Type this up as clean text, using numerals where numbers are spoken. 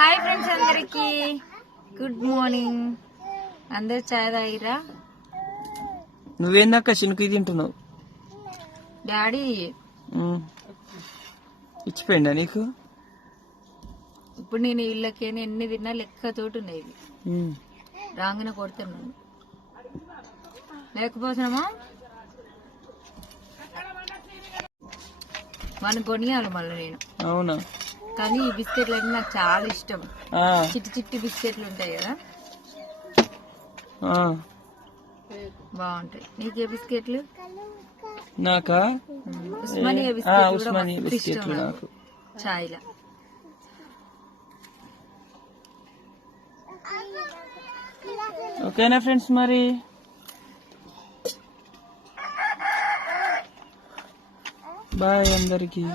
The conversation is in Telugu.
హాయ్ ఫ్రెండ్స్ అందరికి గుడ్ మార్నింగ్. అందరు చాయ్ తాగిరా? నువ్వేందాక శనుకు తింటున్నావు? డాడీ ఇచ్చిపోయిందా నీకు? ఇప్పుడు నేను వీళ్ళకేనా ఎన్ని తిన్నా లెక్కతోటి ఉన్నాయి. రాగానే కొడుతున్నాను లేకపోతున్నామా మనం కొనియాలి మళ్ళీ నేను. అవునా? కానీ ఈ బిస్కెట్లు అంటే నాకు చాలా ఇష్టం. చిట్టి చిట్టి బిస్కెట్లు ఉంటాయి కదా, బాగుంటాయి. నీకే బిస్కెట్లు? నాకా ఉస్మానియా బిస్కెట్లు నాకు చాయ్లా. ఓకేనా ఫ్రెండ్స్? మరి బాయ్ అందరికి.